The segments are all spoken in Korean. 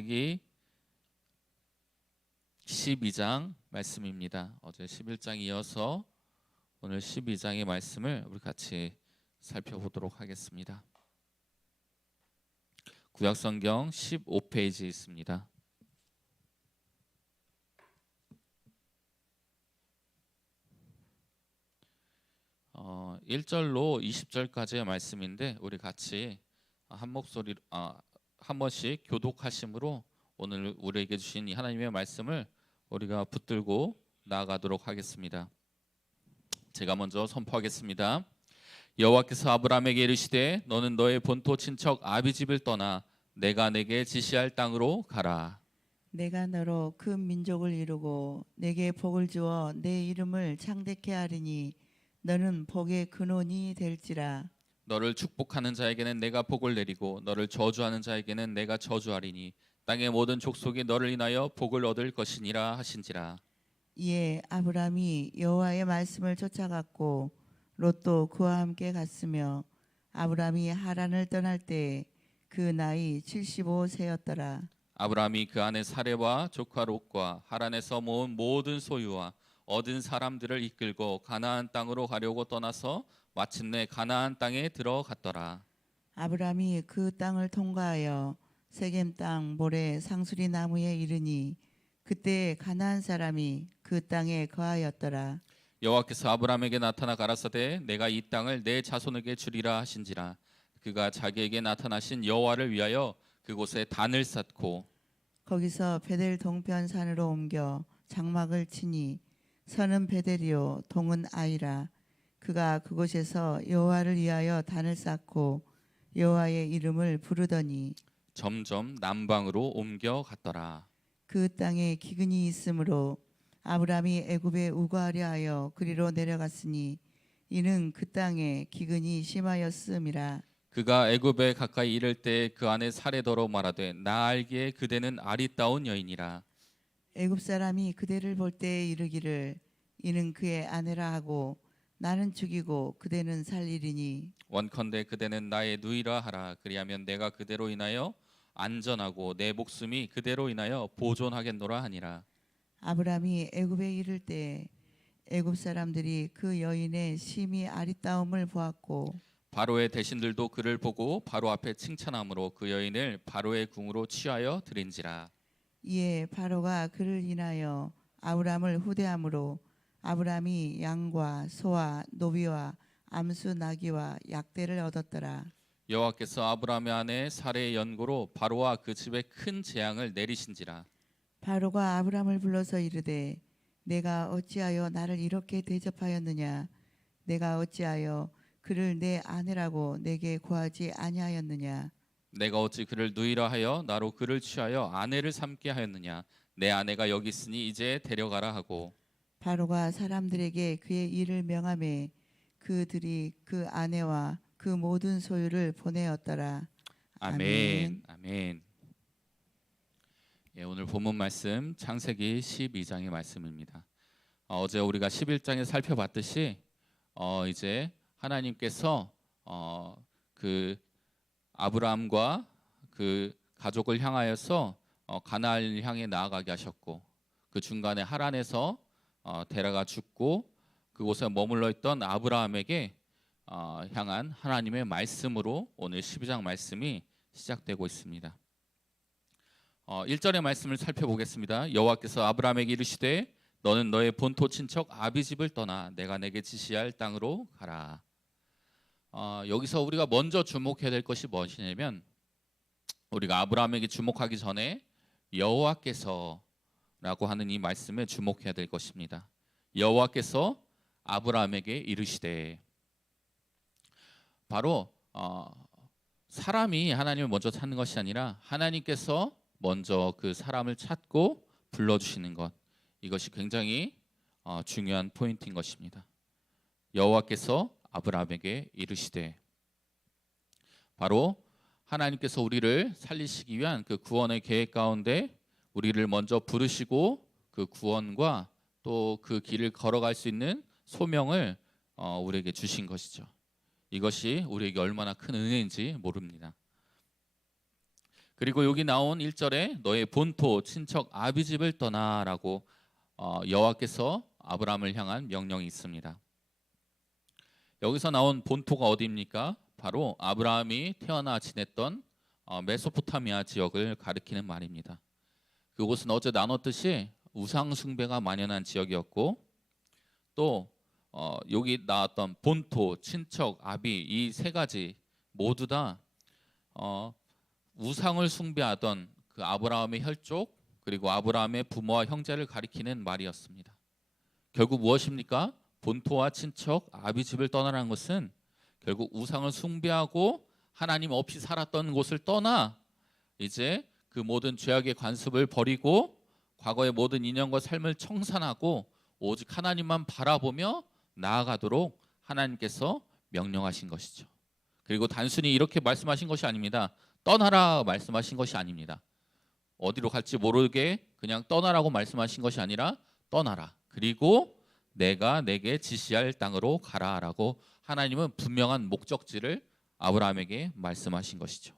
창세기 12장 말씀입니다. 어제 11장 이어서 오늘 12장의 말씀을 우리 같이 살펴보도록 하겠습니다. 구약성경 15페이지에 있습니다. 1절로 20절까지의 말씀인데 우리 같이 한 목소리 한 번씩 교독하심으로 오늘 우리에게 주신 이 하나님의 말씀을 우리가 붙들고 나아가도록 하겠습니다. 제가 먼저 선포하겠습니다. 여호와께서 아브라함에게 이르시되 너는 너의 본토 친척 아비집을 떠나 내가 내게 지시할 땅으로 가라. 내가 너로 큰 민족을 이루고 내게 복을 주어 내 이름을 창대케 하리니 너는 복의 근원이 될지라. 너를 축복하는 자에게는 내가 복을 내리고 너를 저주하는 자에게는 내가 저주하리니 땅의 모든 족속이 너를 인하여 복을 얻을 것이니라 하신지라. 이에 아브라함이 여호와의 말씀을 쫓아갔고 롯도 그와 함께 갔으며 아브라함이 하란을 떠날 때 그 나이 75세였더라. 아브라함이 그 아내 사레와 조카 롯과 하란에서 모은 모든 소유와 얻은 사람들을 이끌고 가나안 땅으로 가려고 떠나서 마침내 가나안 땅에 들어갔더라. 아브라함이 그 땅을 통과하여 세겜 땅 모래 상수리 나무에 이르니 그때 가나안 사람이 그 땅에 거하였더라. 여호와께서 아브라함에게 나타나 가라사대 내가 이 땅을 내 자손에게 주리라 하신지라. 그가 자기에게 나타나신 여호와를 위하여 그곳에 단을 쌓고 거기서 베델 동편 산으로 옮겨 장막을 치니 서는 베델이요 동은 아이라. 그가 그곳에서 여호와를 위하여 단을 쌓고 여호와의 이름을 부르더니 점점 남방으로 옮겨갔더라. 그 땅에 기근이 있으므로 아브라함이 애굽에 우거하려 하여 그리로 내려갔으니 이는 그 땅에 기근이 심하였음이라. 그가 애굽에 가까이 이를 때 그 아내 사레더러 말하되 나 알기에 그대는 아리따운 여인이라. 애굽 사람이 그대를 볼 때 이르기를 이는 그의 아내라 하고 나는 죽이고 그대는 살리리니 원컨대 그대는 나의 누이라 하라. 그리하면 내가 그대로 인하여 안전하고 내 목숨이 그대로 인하여 보존하겠노라 하니라. 아브라함이 애굽에 이를 때 애굽 사람들이 그 여인의 심히 아리따움을 보았고 바로의 대신들도 그를 보고 바로 앞에 칭찬함으로 그 여인을 바로의 궁으로 취하여 드린지라. 이에 바로가 그를 인하여 아브라함을 후대함으로 아브라함이 양과 소와 노비와 암수 나귀와 약대를 얻었더라. 여호와께서 아브라함의 아내 사레의 연고로 바로와 그 집에 큰 재앙을 내리신지라. 바로가 아브라함을 불러서 이르되 내가 어찌하여 나를 이렇게 대접하였느냐. 내가 어찌하여 그를 내 아내라고 내게 고하지 아니하였느냐. 내가 어찌 그를 누이라 하여 나로 그를 취하여 아내를 삼게 하였느냐. 내 아내가 여기 있으니 이제 데려가라 하고 바로가 사람들에게 그의 일을 명하매 그들이 그 아내와 그 모든 소유를 보내었더라. 아멘. 아멘. 예, 오늘 본문 말씀 창세기 12장의 말씀입니다. 어제 우리가 11장에 살펴봤듯이 이제 하나님께서 그 아브라함과 그 가족을 향하여서 가나안을 향해 나아가게 하셨고 그 중간에 하란에서 데려가 죽고 그곳에 머물러 있던 아브라함에게 향한 하나님의 말씀으로 오늘 12장 말씀이 시작되고 있습니다. 1절의 말씀을 살펴보겠습니다. 여호와께서 아브라함에게 이르시되 너는 너의 본토 친척 아비집을 떠나 내가 내게 지시할 땅으로 가라. 여기서 우리가 먼저 주목해야 될 것이 무엇이냐면 우리가 아브라함에게 주목하기 전에 여호와께서라고 하는 이 말씀에 주목해야 될 것입니다. 여호와께서 아브라함에게 이르시되 바로 사람이 하나님을 먼저 찾는 것이 아니라 하나님께서 먼저 그 사람을 찾고 불러주시는 것, 이것이 굉장히 중요한 포인트인 것입니다. 여호와께서 아브라함에게 이르시되 바로 하나님께서 우리를 살리시기 위한 그 구원의 계획 가운데 우리를 먼저 부르시고 그 구원과 또 그 길을 걸어갈 수 있는 소명을 우리에게 주신 것이죠. 이것이 우리에게 얼마나 큰 은혜인지 모릅니다. 그리고 여기 나온 1절에 너의 본토 친척 아비집을 떠나라고 여호와께서 아브라함을 향한 명령이 있습니다. 여기서 나온 본토가 어디입니까? 바로 아브라함이 태어나 지냈던 메소포타미아 지역을 가리키는 말입니다. 그곳은 어제 나눴듯이 우상 숭배가 만연한 지역이었고, 또 여기 나왔던 본토, 친척, 아비 이 세 가지 모두 다 우상을 숭배하던 그 아브라함의 혈족, 그리고 아브라함의 부모와 형제를 가리키는 말이었습니다. 결국 무엇입니까? 본토와 친척, 아비 집을 떠나라는 것은 결국 우상을 숭배하고 하나님 없이 살았던 곳을 떠나 이제 그 모든 죄악의 관습을 버리고 과거의 모든 인연과 삶을 청산하고 오직 하나님만 바라보며 나아가도록 하나님께서 명령하신 것이죠. 그리고 단순히 이렇게 말씀하신 것이 아닙니다. 떠나라 말씀하신 것이 아닙니다. 어디로 갈지 모르게 그냥 떠나라고 말씀하신 것이 아니라 떠나라. 그리고 내가 내게 지시할 땅으로 가라라고 하나님은 분명한 목적지를 아브라함에게 말씀하신 것이죠.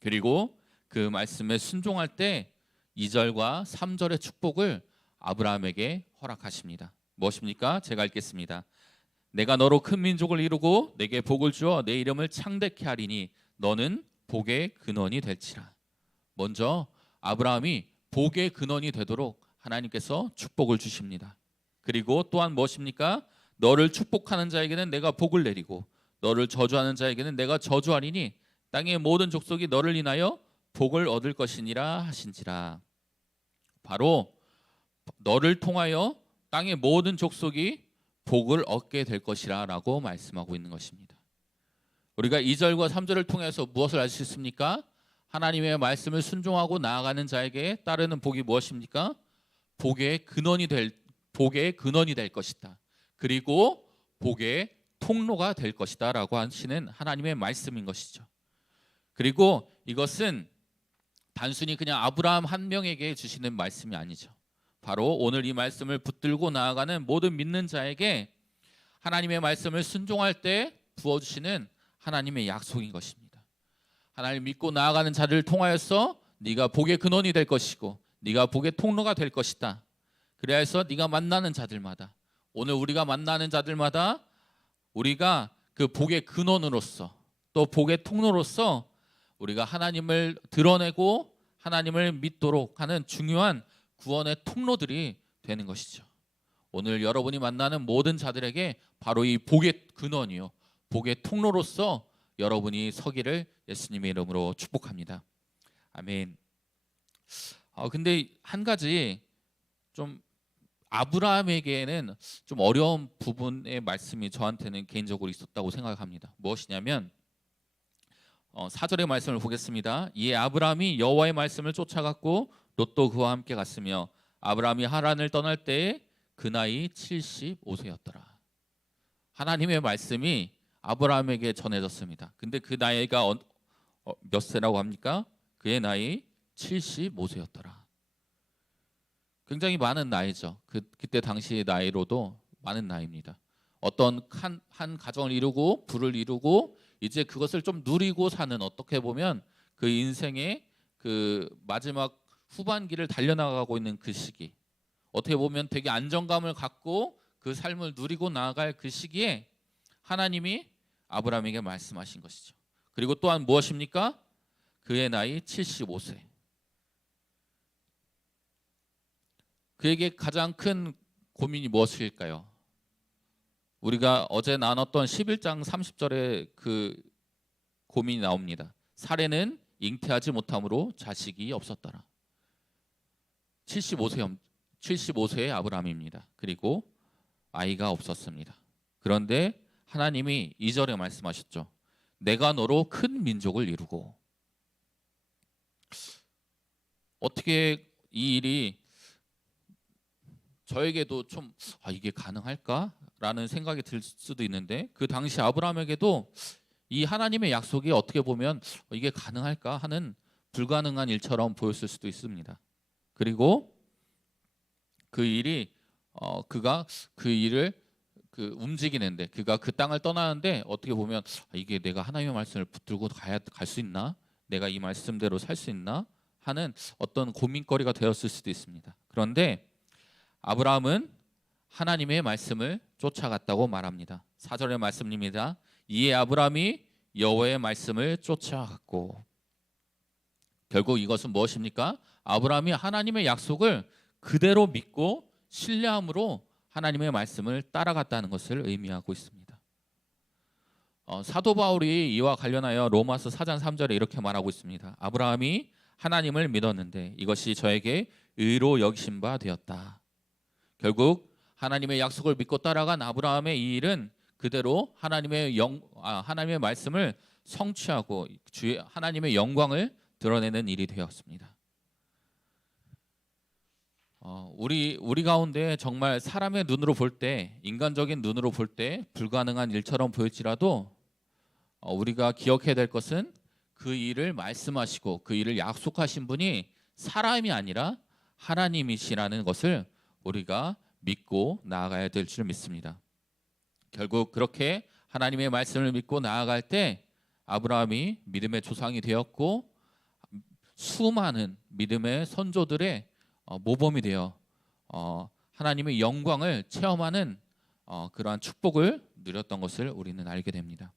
그리고 그 말씀에 순종할 때 2절과 3절의 축복을 아브라함에게 허락하십니다. 무엇입니까? 제가 읽겠습니다. 내가 너로 큰 민족을 이루고 내게 복을 주어 내 이름을 창대케 하리니 너는 복의 근원이 될지라. 먼저 아브라함이 복의 근원이 되도록 하나님께서 축복을 주십니다. 그리고 또한 무엇입니까? 너를 축복하는 자에게는 내가 복을 내리고 너를 저주하는 자에게는 내가 저주하리니 땅의 모든 족속이 너를 인하여 복을 얻을 것이니라 하신지라. 바로 너를 통하여 땅의 모든 족속이 복을 얻게 될 것이라 라고 말씀하고 있는 것입니다. 우리가 2절과 3절을 통해서 무엇을 알 수 있습니까? 하나님의 말씀을 순종하고 나아가는 자에게 따르는 복이 무엇입니까? 복의 근원이 될 것이다. 그리고 복의 통로가 될 것이다 라고 하시는 하나님의 말씀인 것이죠. 그리고 이것은 단순히 그냥 아브라함 한 명에게 주시는 말씀이 아니죠. 바로 오늘 이 말씀을 붙들고 나아가는 모든 믿는 자에게 하나님의 말씀을 순종할 때 부어주시는 하나님의 약속인 것입니다. 하나님 믿고 나아가는 자들을 통하여서 네가 복의 근원이 될 것이고 네가 복의 통로가 될 것이다. 그래야 해서 네가 만나는 자들마다, 오늘 우리가 만나는 자들마다 우리가 그 복의 근원으로서 또 복의 통로로서 우리가 하나님을 드러내고 하나님을 믿도록 하는 중요한 구원의 통로들이 되는 것이죠. 오늘 여러분이 만나는 모든 자들에게 바로 이 복의 근원이요, 복의 통로로서 여러분이 서기를 예수님의 이름으로 축복합니다. 아멘. 근데 한 가지 좀 아브라함에게는 좀 어려운 부분의 말씀이 저한테는 개인적으로 있었다고 생각합니다. 무엇이냐면 4절의 말씀을 보겠습니다. 이에 아브라함이 여호와의 말씀을 쫓아갔고 롯도 그와 함께 갔으며 아브라함이 하란을 떠날 때에 그 나이 75세였더라. 하나님의 말씀이 아브라함에게 전해졌습니다. 근데 그 나이가 몇 세라고 합니까? 그의 나이 75세였더라. 굉장히 많은 나이죠. 그때 당시의 나이로도 많은 나이입니다. 어떤 한 가정을 이루고 부를 이루고 이제 그것을 좀 누리고 사는, 어떻게 보면 그 인생의 그 마지막 후반기를 달려나가고 있는 그 시기, 어떻게 보면 되게 안정감을 갖고 그 삶을 누리고 나아갈 그 시기에 하나님이 아브라함에게 말씀하신 것이죠. 그리고 또한 무엇입니까? 그의 나이 75세. 그에게 가장 큰 고민이 무엇일까요? 우리가 어제 나눴던 11장 30절에 그 고민이 나옵니다. 사례는 잉태하지 못함으로 자식이 없었더라. 75세의 아브라함입니다. 그리고 아이가 없었습니다. 그런데 하나님이 2절에 말씀하셨죠. 내가 너로 큰 민족을 이루고. 어떻게 이 일이 저에게도 좀 이게 가능할까라는 생각이 들 수도 있는데, 그 당시 아브라함에게도 이 하나님의 약속이 어떻게 보면 이게 가능할까 하는 불가능한 일처럼 보였을 수도 있습니다. 그리고 그 일이 그가 그 일을 움직이는데, 그가 그 땅을 떠나는데 어떻게 보면 이게 내가 하나님의 말씀을 붙들고 갈 수 있나? 내가 이 말씀대로 살 수 있나 하는 어떤 고민거리가 되었을 수도 있습니다. 그런데 아브라함은 하나님의 말씀을 쫓아갔다고 말합니다. 4절의 말씀입니다. 이에 아브라함이 여호와의 말씀을 쫓아갔고, 결국 이것은 무엇입니까? 아브라함이 하나님의 약속을 그대로 믿고 신뢰함으로 하나님의 말씀을 따라갔다는 것을 의미하고 있습니다. 사도 바울이 이와 관련하여 로마서 4장 3절에 이렇게 말하고 있습니다. 아브라함이 하나님을 믿었는데 이것이 저에게 의로 여기심 바 되었다. 결국 하나님의 약속을 믿고 따라간 아브라함의 이 일은 그대로 하나님의 말씀을 성취하고 하나님의 영광을 드러내는 일이 되었습니다. 우리 가운데 정말 사람의 눈으로 볼 때, 인간적인 눈으로 볼 때 불가능한 일처럼 보일지라도 우리가 기억해야 될 것은 그 일을 말씀하시고 그 일을 약속하신 분이 사람이 아니라 하나님이시라는 것을 우리가 믿고 나아가야 될 줄 믿습니다. 결국 그렇게 하나님의 말씀을 믿고 나아갈 때 아브라함이 믿음의 조상이 되었고 수많은 믿음의 선조들의 모범이 되어 하나님의 영광을 체험하는 그러한 축복을 누렸던 것을 우리는 알게 됩니다.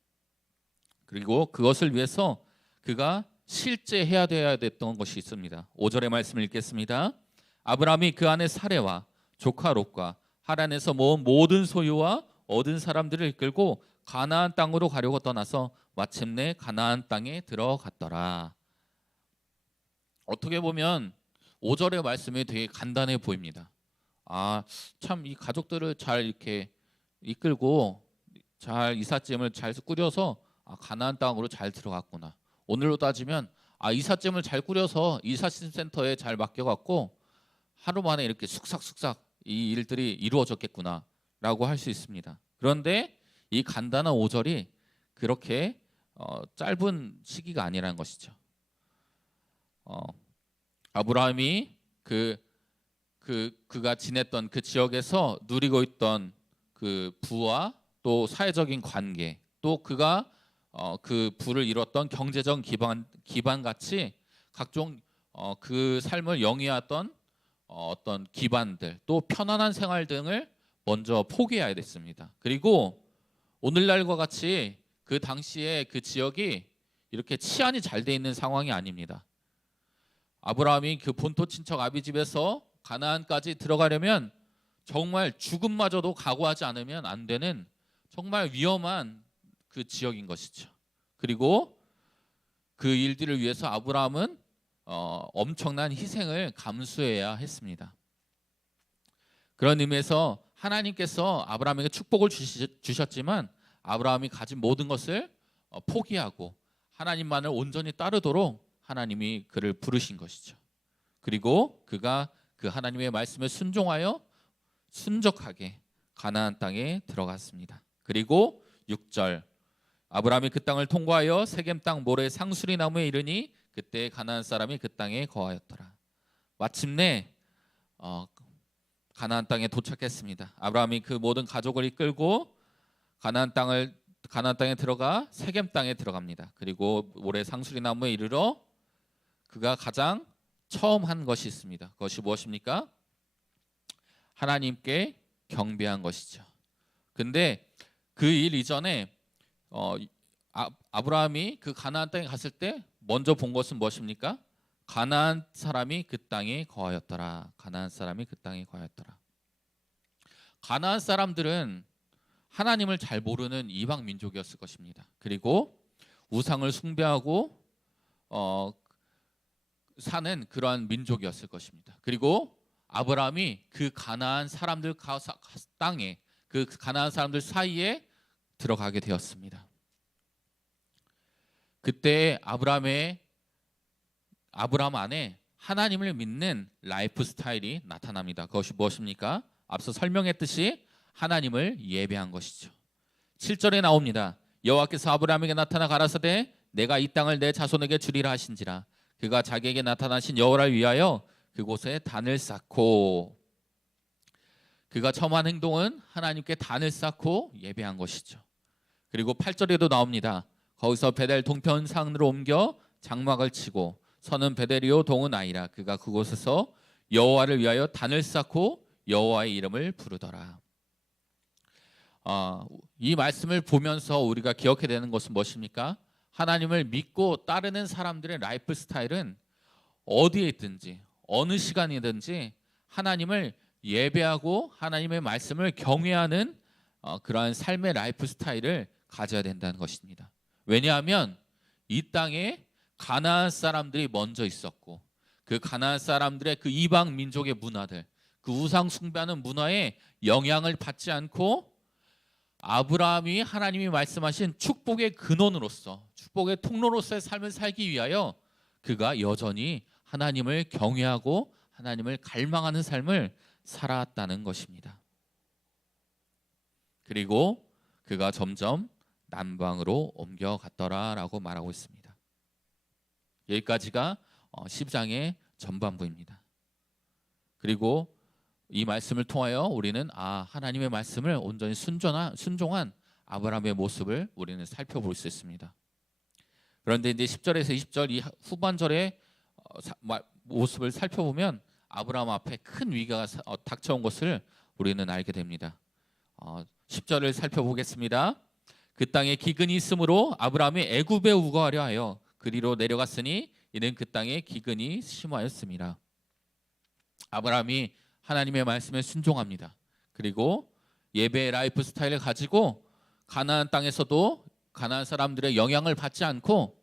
그리고 그것을 위해서 그가 실제 해야 됐던 것이 있습니다. 5절의 말씀을 읽겠습니다. 아브라함이 그 안에 사레와 조카 롯과 하란에서 모은 모든 소유와 얻은 사람들을 이끌고 가나안 땅으로 가려고 떠나서 마침내 가나안 땅에 들어갔더라. 어떻게 보면 5절의 말씀이 되게 간단해 보입니다. 참 이 가족들을 잘 이렇게 이끌고 잘 이삿짐을 잘 꾸려서 가나안 땅으로 잘 들어갔구나. 오늘로 따지면 이삿짐을 잘 꾸려서 이삿짐 센터에 잘 맡겨갖고 하루 만에 이렇게 쑥삭쑥삭 이 일들이 이루어졌겠구나라고 할 수 있습니다. 그런데 이 간단한 5절이 그렇게 짧은 시기가 아니라는 것이죠. 아브라함이 그가 지냈던 그 지역에서 누리고 있던 그 부와 또 사회적인 관계, 또 그가 그 부를 이뤘던 경제적 기반 같이 각종 그 삶을 영위했던 어떤 기반들, 또 편안한 생활 등을 먼저 포기해야 됐습니다. 그리고 오늘날과 같이 그 당시에 그 지역이 이렇게 치안이 잘 돼 있는 상황이 아닙니다. 아브라함이 그 본토 친척 아비 집에서 가나안까지 들어가려면 정말 죽음마저도 각오하지 않으면 안 되는 정말 위험한 그 지역인 것이죠. 그리고 그 일들을 위해서 아브라함은 엄청난 희생을 감수해야 했습니다. 그런 의미에서 하나님께서 아브라함에게 축복을 주셨지만 아브라함이 가진 모든 것을 포기하고 하나님만을 온전히 따르도록 하나님이 그를 부르신 것이죠. 그리고 그가 그 하나님의 말씀에 순종하여 순적하게 가나안 땅에 들어갔습니다. 그리고 6절 아브라함이 그 땅을 통과하여 세겜 땅 모래 상수리 나무에 이르니 그때 가나안 사람이 그 땅에 거하였더라. 마침내 가나안 땅에 도착했습니다. 아브라함이 그 모든 가족을 이끌고 가나안 땅에 들어가 세겜 땅에 들어갑니다. 그리고 모래 상수리 나무에 이르러 그가 가장 처음 한 것이 있습니다. 그것이 무엇입니까? 하나님께 경배한 것이죠. 근데 그 일 이전에 아브라함이 그 가나안 땅에 갔을 때 먼저 본 것은 무엇입니까? 가나안 사람이 그 땅에 거하였더라. 가나안 사람이 그 땅에 거하였더라. 가나안 사람들은 하나님을 잘 모르는 이방 민족이었을 것입니다. 그리고 우상을 숭배하고 사는 그러한 민족이었을 것입니다. 그리고 아브라함이 그 가나안 사람들 땅에 그 가나안 사람들 사이에 들어가게 되었습니다. 그때 아브라함 안에 하나님을 믿는 라이프 스타일이 나타납니다. 그것이 무엇입니까? 앞서 설명했듯이 하나님을 예배한 것이죠. 7절에 나옵니다. 여호와께서 아브라함에게 나타나 가라사대 내가 이 땅을 내 자손에게 주리라 하신지라. 그가 자기에게 나타나신 여호와를 위하여 그곳에 단을 쌓고, 그가 처음 한 행동은 하나님께 단을 쌓고 예배한 것이죠. 그리고 8절에도 나옵니다. 거기서 베델 동편산으로 옮겨 장막을 치고 서는 베델이요 동은 아이라 그가 그곳에서 여호와를 위하여 단을 쌓고 여호와의 이름을 부르더라. 이 말씀을 보면서 우리가 기억해야 되는 것은 무엇입니까? 하나님을 믿고 따르는 사람들의 라이프 스타일은 어디에 있든지 어느 시간이든지 하나님을 예배하고 하나님의 말씀을 경외하는 그러한 삶의 라이프 스타일을 가져야 된다는 것입니다. 왜냐하면 이 땅에 가나안 사람들이 먼저 있었고 그 가나안 사람들의 그 이방 민족의 문화들, 그 우상 숭배하는 문화에 영향을 받지 않고 아브라함이 하나님이 말씀하신 축복의 근원으로서 축복의 통로로서의 삶을 살기 위하여 그가 여전히 하나님을 경외하고 하나님을 갈망하는 삶을 살아왔다는 것입니다. 그리고 그가 점점 남방으로 옮겨갔더라라고 말하고 있습니다. 여기까지가 10장의 전반부입니다. 그리고 이 말씀을 통하여 우리는 하나님의 말씀을 온전히 순종한 아브라함의 모습을 우리는 살펴볼 수 있습니다. 그런데 이제 10절에서 20절 이 후반절의 모습을 살펴보면 아브라함 앞에 큰 위기가 닥쳐온 것을 우리는 알게 됩니다. 10절을 살펴보겠습니다. 그 땅에 기근이 있으므로 아브라함이 애굽에 우거하려 하여 그리로 내려갔으니 이는 그 땅에 기근이 심하였습니다. 아브라함이 하나님의 말씀에 순종합니다. 그리고 예배의 라이프 스타일을 가지고 가나안 땅에서도 가나안 사람들의 영향을 받지 않고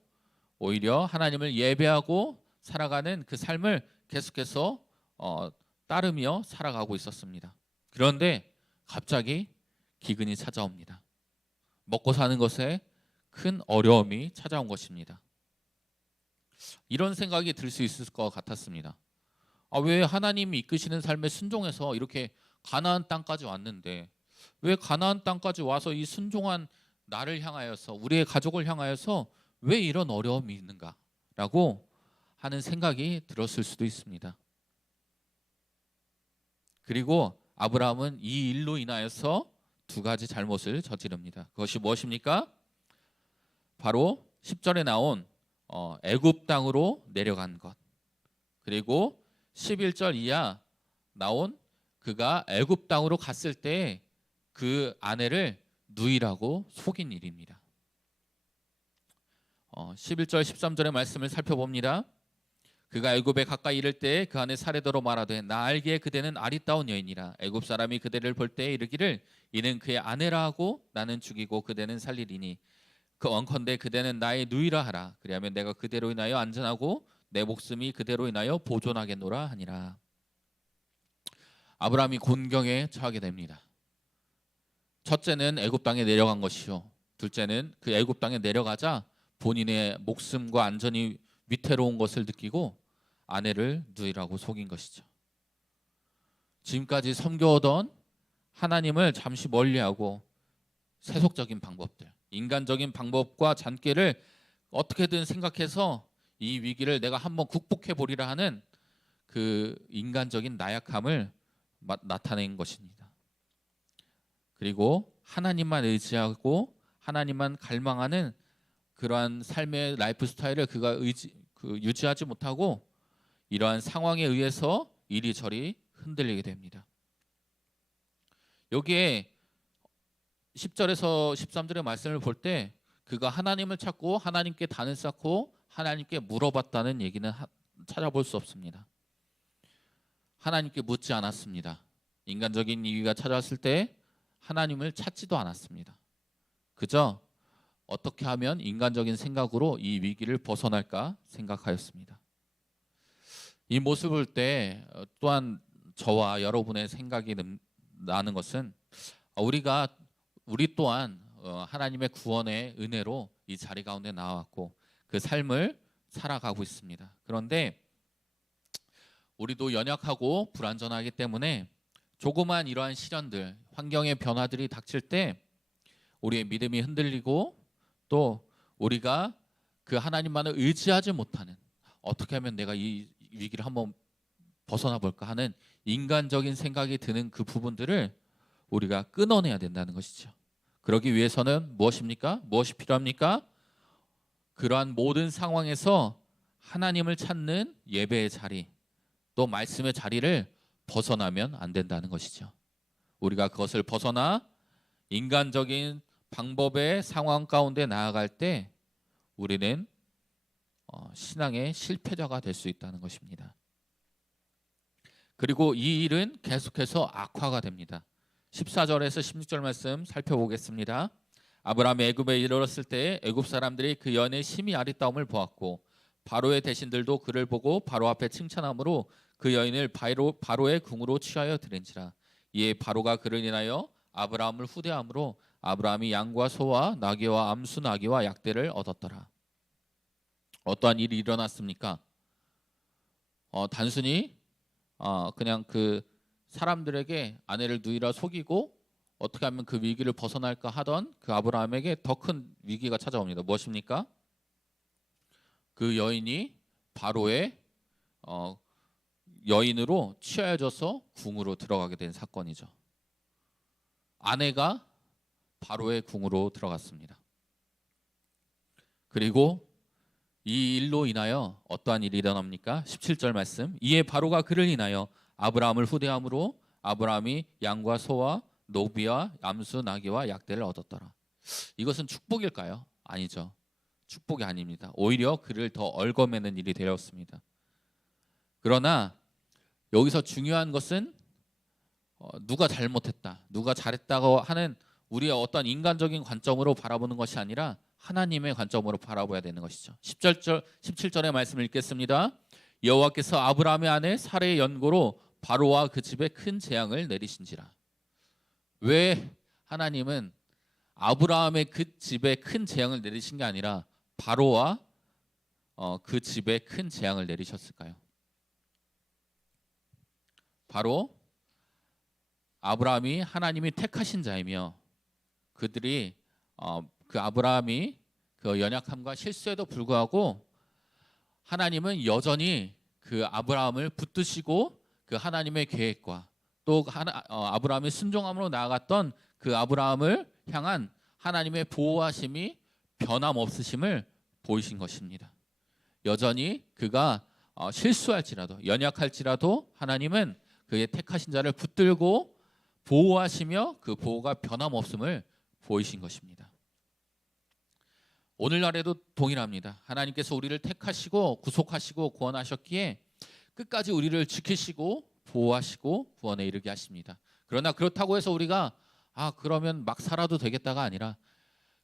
오히려 하나님을 예배하고 살아가는 그 삶을 계속해서 따르며 살아가고 있었습니다. 그런데 갑자기 기근이 찾아옵니다. 먹고 사는 것에 큰 어려움이 찾아온 것입니다. 이런 생각이 들 수 있을 것 같았습니다. 왜 하나님이 이끄시는 삶에 순종해서 이렇게 가나안 땅까지 왔는데 왜 가나안 땅까지 와서 이 순종한 나를 향하여서 우리의 가족을 향하여서 왜 이런 어려움이 있는가라고 하는 생각이 들었을 수도 있습니다. 그리고 아브라함은 이 일로 인하여서 두 가지 잘못을 저지릅니다. 그것이 무엇입니까? 바로 10절에 나온 애굽 땅으로 내려간 것, 그리고 11절 이하 나온 그가 애굽 땅으로 갔을 때 그 아내를 누이라고 속인 일입니다. 11절 13절의 말씀을 살펴봅니다. 그가 애굽에 가까이 이를 때 그 아내 사레더로 말하되 나 알기에 그대는 아리따운 여인이라 애굽 사람이 그대를 볼 때에 이르기를 이는 그의 아내라 하고 나는 죽이고 그대는 살리리니 그 원컨대 그대는 나의 누이라 하라. 그리하면 내가 그대로 인하여 안전하고 내 목숨이 그대로 인하여 보존하겠노라 하니라. 아브라함이 곤경에 처하게 됩니다. 첫째는 애굽 땅에 내려간 것이요, 둘째는 그 애굽 땅에 내려가자 본인의 목숨과 안전이 위태로운 것을 느끼고 아내를 누이라고 속인 것이죠. 지금까지 섬겨오던 하나님을 잠시 멀리하고 세속적인 방법들, 인간적인 방법과 잔꾀를 어떻게든 생각해서 이 위기를 내가 한번 극복해 보리라 하는 그 인간적인 나약함을 나타낸 것입니다. 그리고 하나님만 의지하고 하나님만 갈망하는 그러한 삶의 라이프 스타일을 그가 유지하지 못하고 이러한 상황에 의해서 이리저리 흔들리게 됩니다. 여기에 10절에서 13절의 말씀을 볼 때 그가 하나님을 찾고 하나님께 단을 쌓고 하나님께 물어봤다는 얘기는 찾아볼 수 없습니다. 하나님께 묻지 않았습니다. 인간적인 위기가 찾아왔을 때 하나님을 찾지도 않았습니다. 그저 어떻게 하면 인간적인 생각으로 이 위기를 벗어날까 생각하였습니다. 이 모습을 볼 때 또한 저와 여러분의 생각이 나는 것은 우리 또한 하나님의 구원의 은혜로 이 자리 가운데 나왔고 그 삶을 살아가고 있습니다. 그런데 우리도 연약하고 불완전하기 때문에 조그만 이러한 시련들, 환경의 변화들이 닥칠 때 우리의 믿음이 흔들리고 또 우리가 그 하나님만을 의지하지 못하는, 어떻게 하면 내가 이 위기를 한번 벗어나 볼까 하는 인간적인 생각이 드는 그 부분들을 우리가 끊어내야 된다는 것이죠. 그러기 위해서는 무엇입니까? 무엇이 필요합니까? 그러한 모든 상황에서 하나님을 찾는 예배의 자리, 또 말씀의 자리를 벗어나면 안 된다는 것이죠. 우리가 그것을 벗어나 인간적인 방법의 상황 가운데 나아갈 때 우리는 신앙의 실패자가 될 수 있다는 것입니다. 그리고 이 일은 계속해서 악화가 됩니다. 14절에서 16절 말씀 살펴보겠습니다. 아브라함이 애굽에 이르렀을 때 애굽 사람들이 그 연의 심히 아리따움을 보았고 바로의 대신들도 그를 보고 바로 앞에 칭찬함으로 그 여인을 바로의 궁으로 취하여 드린지라. 이에 바로가 그를 인하여 아브라함을 후대함으로 아브라함이 양과 소와 나귀와 암수 나귀와 약대를 얻었더라. 어떠한 일이 일어났습니까? 단순히 그냥 그 사람들에게 아내를 누이라 속이고 어떻게 하면 그 위기를 벗어날까 하던 그 아브라함에게 더 큰 위기가 찾아옵니다. 무엇입니까? 그 여인이 바로의 여인으로 취하여져서 궁으로 들어가게 된 사건이죠. 아내가 바로의 궁으로 들어갔습니다. 그리고 이 일로 인하여 어떠한 일이 일어납니까? 17절 말씀. 이에 바로가 그를 인하여 아브라함을 후대함으로 아브라함이 양과 소와 노비와 암수 나귀와 약대를 얻었더라. 이것은 축복일까요? 아니죠. 축복이 아닙니다. 오히려 그를 더 얽어매는 일이 되었습니다. 그러나 여기서 중요한 것은 누가 잘못했다, 누가 잘했다고 하는 우리의 어떤 인간적인 관점으로 바라보는 것이 아니라 하나님의 관점으로 바라봐야 되는 것이죠. 17절의 말씀을 읽겠습니다. 여호와께서 아브라함의 아내 사레의 연고로 바로와 그 집에 큰 재앙을 내리신지라. 왜 하나님은 아브라함의 그 집에 큰 재앙을 내리신 게 아니라 바로와 그 집에 큰 재앙을 내리셨을까요? 바로 아브라함이 하나님이 택하신 자이며 그들이 그 아브라함이 그 연약함과 실수에도 불구하고 하나님은 여전히 그 아브라함을 붙드시고 그 하나님의 계획과 또 아브라함이 순종함으로 나아갔던 그 아브라함을 향한 하나님의 보호하심이 변함없으심을 보이신 것입니다. 여전히 그가 실수할지라도 연약할지라도 하나님은 그의 택하신 자를 붙들고 보호하시며 그 보호가 변함없음을 보이신 것입니다. 오늘날에도 동일합니다. 하나님께서 우리를 택하시고 구속하시고 구원하셨기에 끝까지 우리를 지키시고 보호하시고 구원에 이르게 하십니다. 그러나 그렇다고 해서 우리가 그러면 막 살아도 되겠다가 아니라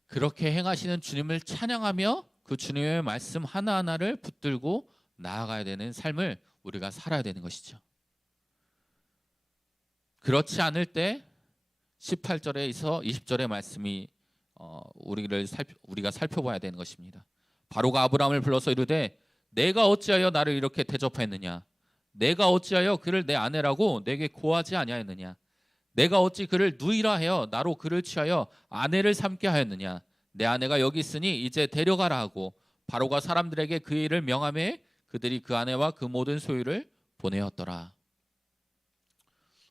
그렇게 행하시는 주님을 찬양하며 그 주님의 말씀 하나하나를 붙들고 나아가야 되는 삶을 우리가 살아야 되는 것이죠. 그렇지 않을 때 18절에서 20절의 말씀이 우리가 살펴봐야 되는 것입니다. 바로가 아브라함을 불러서 이르되 내가 어찌하여 나를 이렇게 대접하였느냐? 내가 어찌하여 그를 내 아내라고 내게 고하지 아니하였느냐? 내가 어찌 그를 누이라 하여 나로 그를 취하여 아내를 삼게 하였느냐? 내 아내가 여기 있으니 이제 데려가라 하고 바로가 사람들에게 그 일을 명하매 그들이 그 아내와 그 모든 소유를 보내었더라.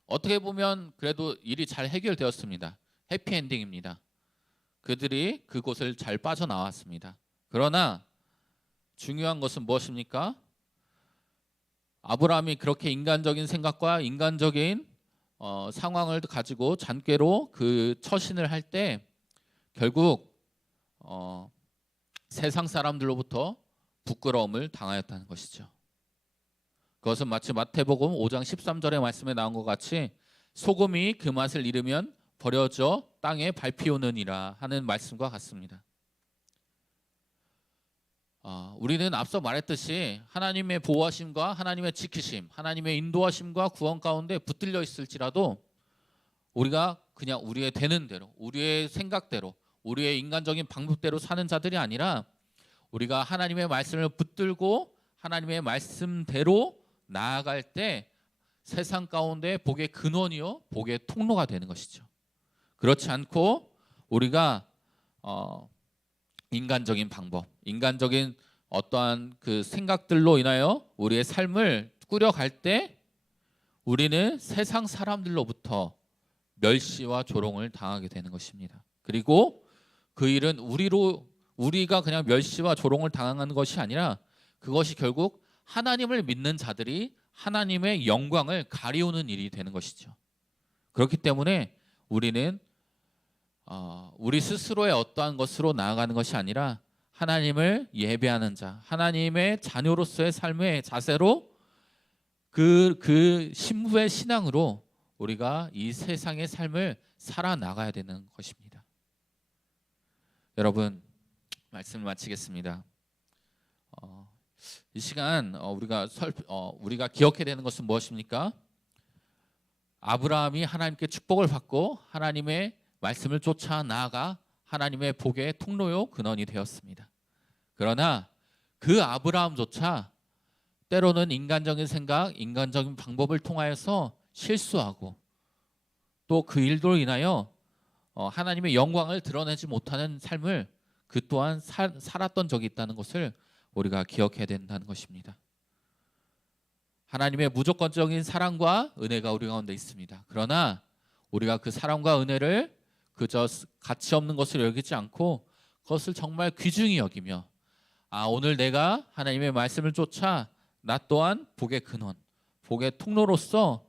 어떻게 보면 그래도 일이 잘 해결되었습니다. 해피엔딩입니다. 그들이 그곳을 잘 빠져나왔습니다. 그러나 중요한 것은 무엇입니까? 아브라함이 그렇게 인간적인 생각과 인간적인 상황을 가지고 잔꾀로 그 처신을 할 때 결국 세상 사람들로부터 부끄러움을 당하였다는 것이죠. 그것은 마치 마태복음 5장 13절의 말씀에 나온 것 같이 소금이 그 맛을 잃으면 버려져 땅에 밟히오느니라 하는 말씀과 같습니다. 우리는 앞서 말했듯이 하나님의 보호하심과 하나님의 지키심, 하나님의 인도하심과 구원 가운데 붙들려 있을지라도 우리가 그냥 우리의 되는 대로, 우리의 생각대로, 우리의 인간적인 방법대로 사는 자들이 아니라 우리가 하나님의 말씀을 붙들고 하나님의 말씀대로 나아갈 때 세상 가운데 복의 근원이요 복의 통로가 되는 것이죠. 그렇지 않고 우리가 인간적인 방법, 인간적인 어떠한 그 생각들로 인하여 우리의 삶을 꾸려갈 때 우리는 세상 사람들로부터 멸시와 조롱을 당하게 되는 것입니다. 그리고 그 일은 우리가 그냥 멸시와 조롱을 당하는 것이 아니라 그것이 결국 하나님을 믿는 자들이 하나님의 영광을 가리우는 일이 되는 것이죠. 그렇기 때문에 우리는 우리 스스로의 어떠한 것으로 나아가는 것이 아니라 하나님을 예배하는 자, 하나님의 자녀로서의 삶의 자세로 그 신부의 신앙으로 우리가 이 세상의 삶을 살아나가야 되는 것입니다. 여러분, 말씀을 마치겠습니다. 이 시간 우리가 기억해야 되는 것은 무엇입니까? 아브라함이 하나님께 축복을 받고 하나님의 말씀을 쫓아 나아가 하나님의 복의 통로요 근원이 되었습니다. 그러나 그 아브라함조차 때로는 인간적인 생각, 인간적인 방법을 통하여서 실수하고 또 그 일로 인하여 하나님의 영광을 드러내지 못하는 삶을 그 또한 살았던 적이 있다는 것을 우리가 기억해야 된다는 것입니다. 하나님의 무조건적인 사랑과 은혜가 우리 가운데 있습니다. 그러나 우리가 그 사랑과 은혜를 그저 가치 없는 것을 여기지 않고 그것을 정말 귀중히 여기며 오늘 내가 하나님의 말씀을 쫓아 나 또한 복의 근원, 복의 통로로서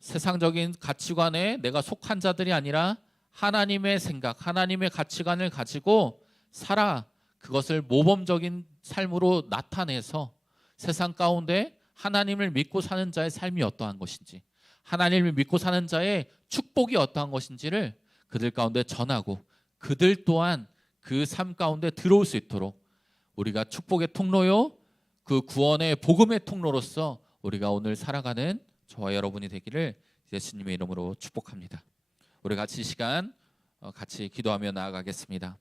세상적인 가치관에 내가 속한 자들이 아니라 하나님의 생각, 하나님의 가치관을 가지고 살아 그것을 모범적인 삶으로 나타내서 세상 가운데 하나님을 믿고 사는 자의 삶이 어떠한 것인지, 하나님을 믿고 사는 자의 축복이 어떠한 것인지를 그들 가운데 전하고 그들 또한 그 삶 가운데 들어올 수 있도록 우리가 축복의 통로요, 그 구원의 복음의 통로로서 우리가 오늘 살아가는 저와 여러분이 되기를 예수님의 이름으로 축복합니다. 우리 같이 이 시간 같이 기도하며 나아가겠습니다.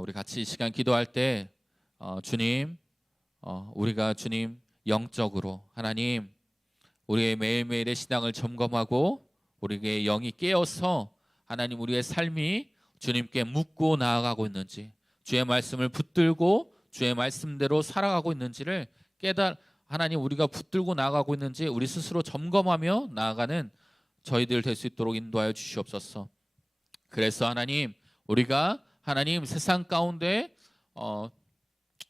우리 같이 이 시간 기도할 때 주님, 우리가 주님 영적으로 하나님 우리의 매일매일의 신앙을 점검하고 우리의 영이 깨어서 하나님 우리의 삶이 주님께 묻고 나아가고 있는지, 주의 말씀을 붙들고 주의 말씀대로 살아가고 있는지를 하나님 우리가 붙들고 나아가고 있는지 우리 스스로 점검하며 나아가는 저희들 될 수 있도록 인도하여 주시옵소서. 그래서 하나님 우리가 하나님 세상 가운데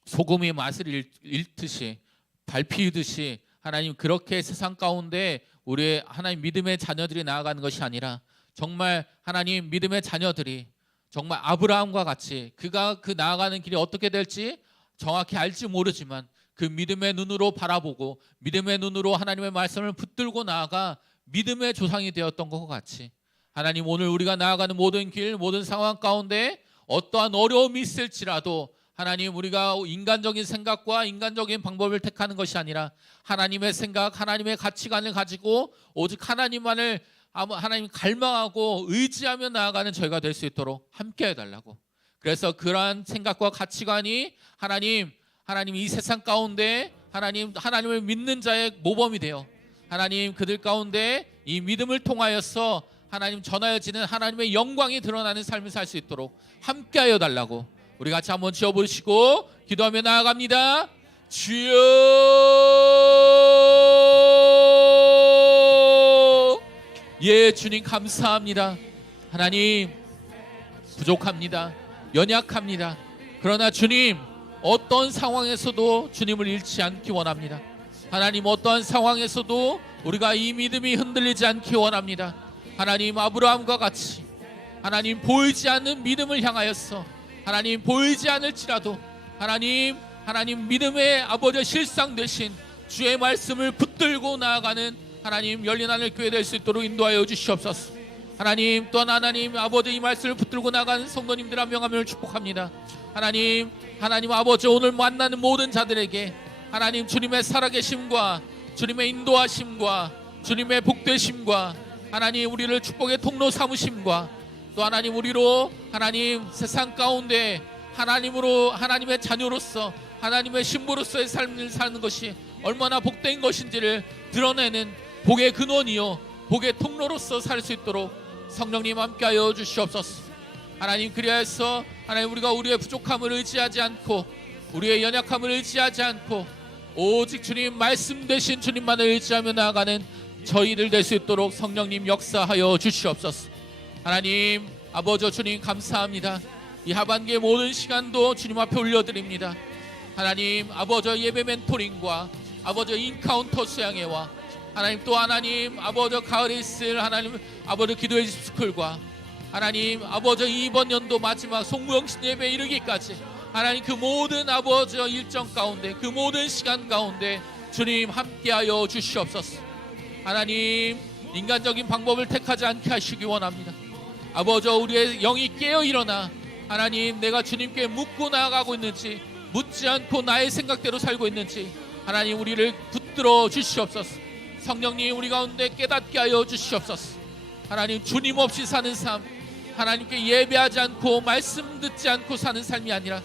소금이 맛을 잃듯이 밟히듯이 하나님 그렇게 세상 가운데 우리의 하나님 믿음의 자녀들이 나아가는 것이 아니라 정말 하나님 믿음의 자녀들이 정말 아브라함과 같이 그가 그 나아가는 길이 어떻게 될지 정확히 알지 모르지만 그 믿음의 눈으로 바라보고 믿음의 눈으로 하나님의 말씀을 붙들고 나아가 믿음의 조상이 되었던 것과 같이 하나님 오늘 우리가 나아가는 모든 길, 모든 상황 가운데 어떠한 어려움이 있을지라도 하나님 우리가 인간적인 생각과 인간적인 방법을 택하는 것이 아니라 하나님의 생각, 하나님의 가치관을 가지고 오직 하나님만을 하나님 갈망하고 의지하며 나아가는 저희가 될 수 있도록 함께 해달라고. 그래서 그러한 생각과 가치관이 하나님 이 세상 가운데 하나님을 믿는 자의 모범이 되어 하나님 그들 가운데 이 믿음을 통하여서 하나님 전하여지는 하나님의 영광이 드러나는 삶을 살 수 있도록 함께하여 달라고 우리 같이 한번 지어보시고 기도하며 나아갑니다. 주여, 예 주님 감사합니다. 하나님 부족합니다. 연약합니다. 그러나 주님 어떤 상황에서도 주님을 잃지 않기 원합니다. 하나님 어떠한 상황에서도 우리가 이 믿음이 흔들리지 않기 원합니다. 하나님 아브라함과 같이 하나님 보이지 않는 믿음을 향하여서 하나님 보이지 않을지라도 하나님 믿음의 아버지 실상 되신 주의 말씀을 붙들고 나아가는 하나님 열린 하늘 교회 될 수 있도록 인도하여 주시옵소서. 하나님 또한 하나님 아버지 이 말씀을 붙들고 나가는 성도님들 한 명 한 명을 축복합니다. 하나님 아버지 오늘 만나는 모든 자들에게 하나님 주님의 살아계심과 주님의 인도하심과 주님의 복되심과 하나님 우리를 축복의 통로 삼으심과 또 하나님 우리로 하나님 세상 가운데 하나님으로 하나님의 자녀로서 하나님의 신부로서의 삶을 사는 것이 얼마나 복된 것인지를 드러내는 복의 근원이요 복의 통로로서 살 수 있도록 성령님 함께하여 주시옵소서. 하나님 그리하여서 하나님 우리가 우리의 부족함을 의지하지 않고 우리의 연약함을 의지하지 않고 오직 주님 말씀 되신 주님만을 의지하며 나아가는 저희들 될 수 있도록 성령님 역사하여 주시옵소서. 하나님 아버지 주님 감사합니다. 이 하반기의 모든 시간도 주님 앞에 올려드립니다. 하나님 아버지 예배 멘토링과 아버지 인카운터 수양회와 하나님 또 하나님 아버지 가을에 있을 하나님 아버지 기도의 집스쿨과 하나님 아버지 이번 연도 마지막 송구영신 예배 이르기까지 하나님 그 모든 아버지 일정 가운데 그 모든 시간 가운데 주님 함께하여 주시옵소서. 하나님 인간적인 방법을 택하지 않게 하시기 원합니다. 아버지 우리의 영이 깨어 일어나 하나님 내가 주님께 묻고 나아가고 있는지 묻지 않고 나의 생각대로 살고 있는지 하나님 우리를 붙들어 주시옵소서. 성령님 우리 가운데 깨닫게 하여 주시옵소서. 하나님 주님 없이 사는 삶, 하나님께 예배하지 않고 말씀 듣지 않고 사는 삶이 아니라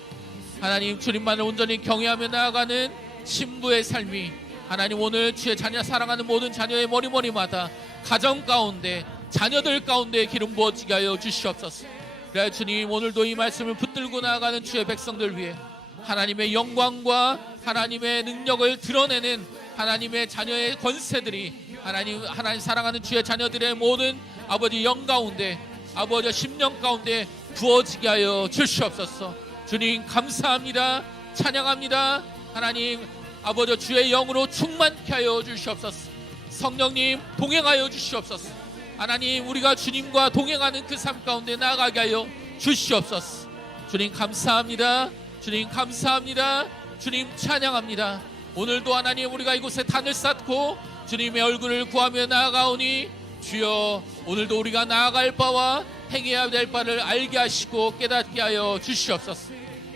하나님 주님만을 온전히 경외하며 나아가는 신부의 삶이 하나님 오늘 주의 자녀 사랑하는 모든 자녀의 머리머리마다 가정 가운데 자녀들 가운데 기름 부어지게 하여 주시옵소서. 그래야 주님 오늘도 이 말씀을 붙들고 나아가는 주의 백성들 위해 하나님의 영광과 하나님의 능력을 드러내는 하나님의 자녀의 권세들이 하나님 사랑하는 주의 자녀들의 모든 아버지 영 가운데 아버지 심령 가운데 부어지게 하여 주시옵소서. 주님 감사합니다. 찬양합니다. 하나님 아버지 주의 영으로 충만케 하여 주시옵소서. 성령님 동행하여 주시옵소서. 하나님 우리가 주님과 동행하는 그 삶 가운데 나아가게 하여 주시옵소서. 주님 감사합니다. 주님 감사합니다. 주님 찬양합니다. 오늘도 하나님 우리가 이곳에 단을 쌓고 주님의 얼굴을 구하며 나아가오니 주여 오늘도 우리가 나아갈 바와 행해야 될 바를 알게 하시고 깨닫게 하여 주시옵소서.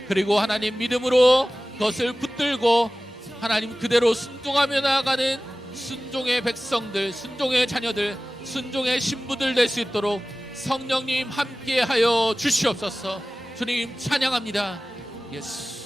그리고 하나님 믿음으로 그것을 붙들고 하나님 그대로 순종하며 나아가는 순종의 백성들, 순종의 자녀들, 순종의 신부들 될 수 있도록 성령님 함께 하여 주시옵소서. 주님 찬양합니다. 예수.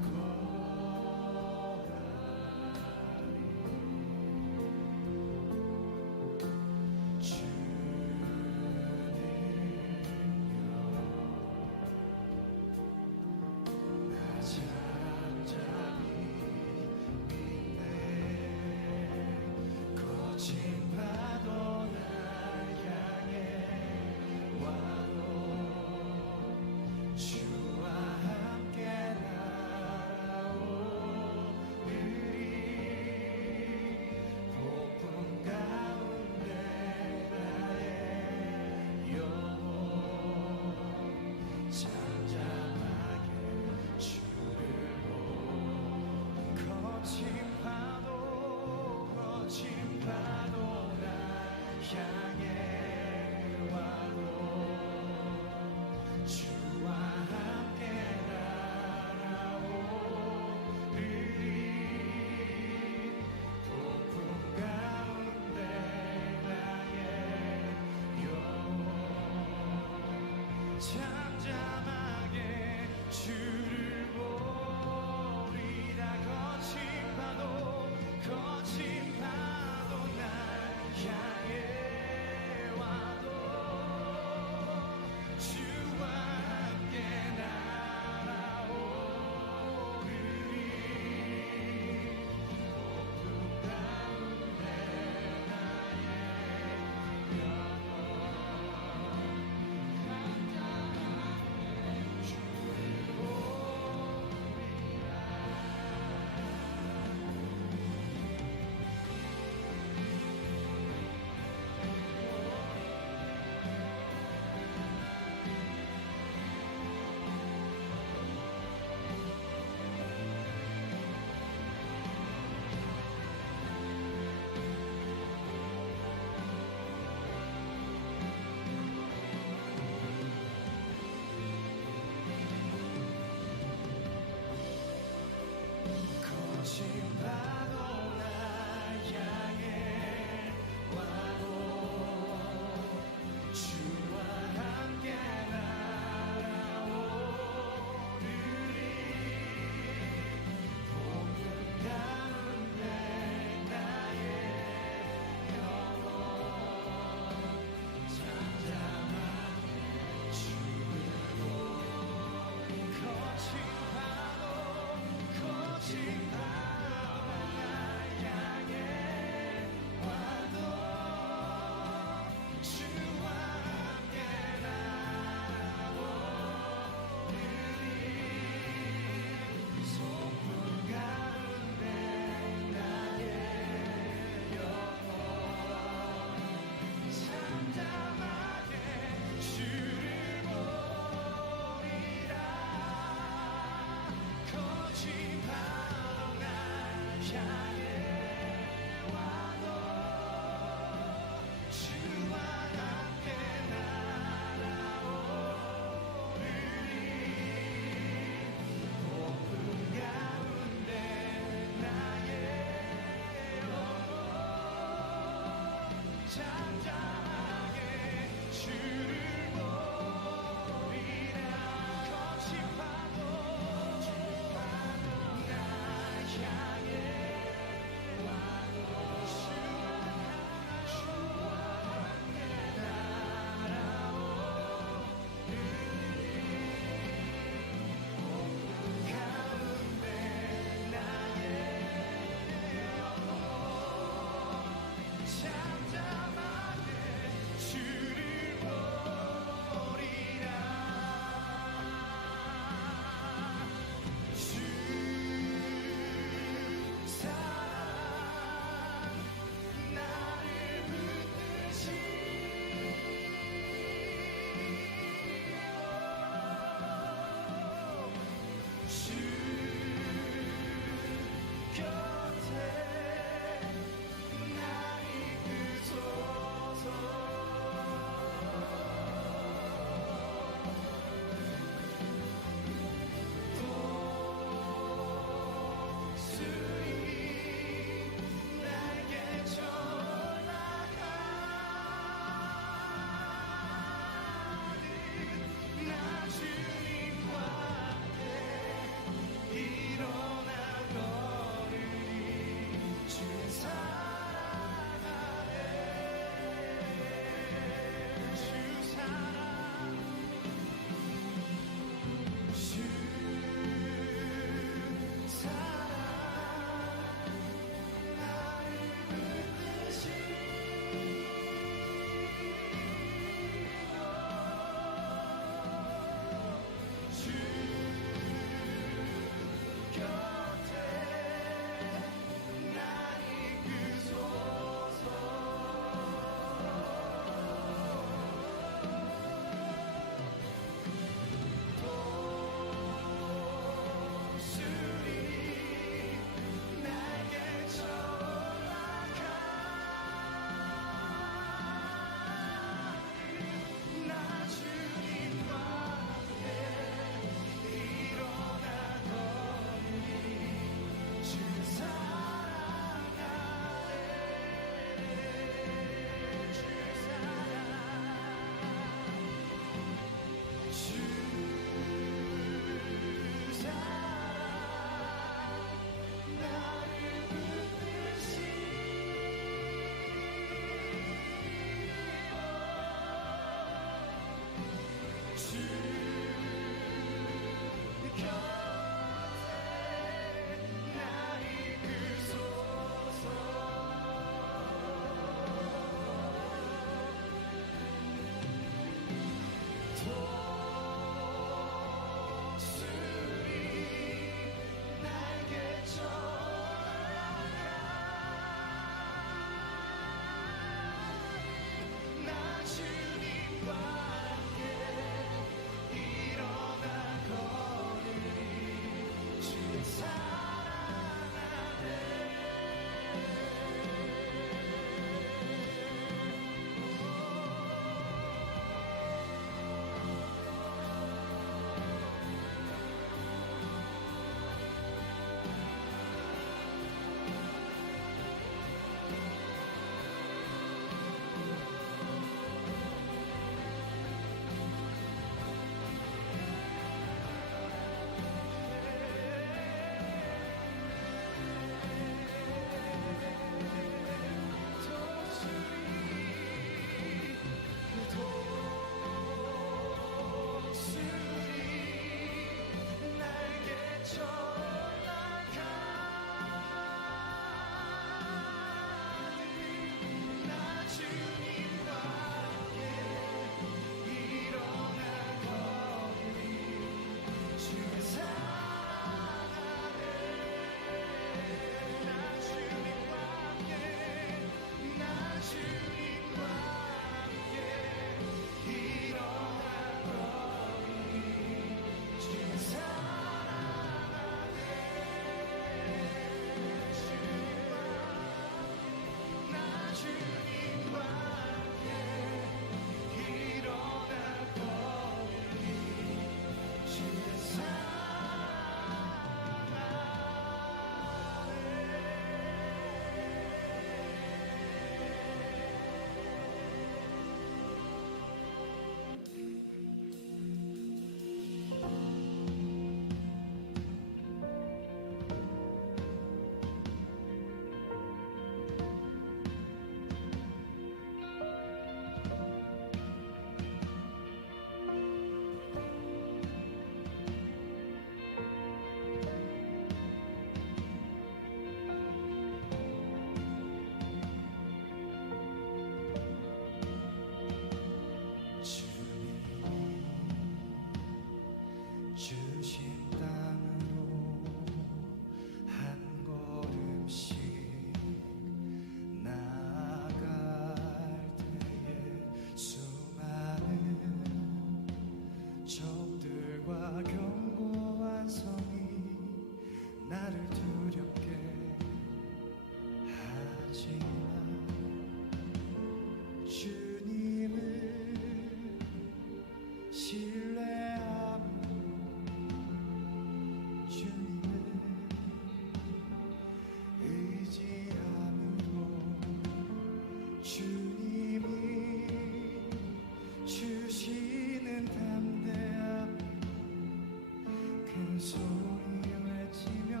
소리 외치며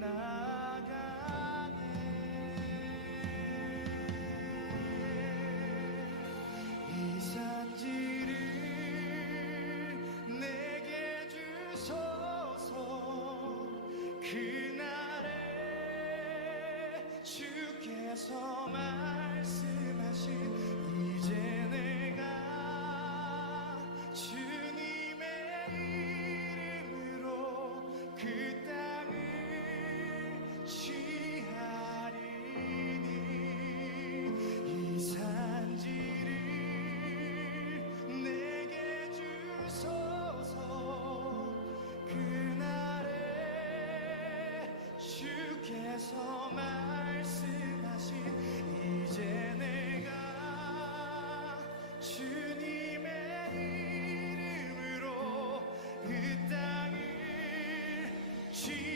나아가네. 이 산지를 내게 주소서. 그날에 주께서 말씀하신 이제 내가 주님의 이름으로 그 땅을 취하리니. 이 산지를 내게 주소서. 그날에 주께서 말씀하신 이제 내가 주님의 이름으로 그 땅을 취하리니.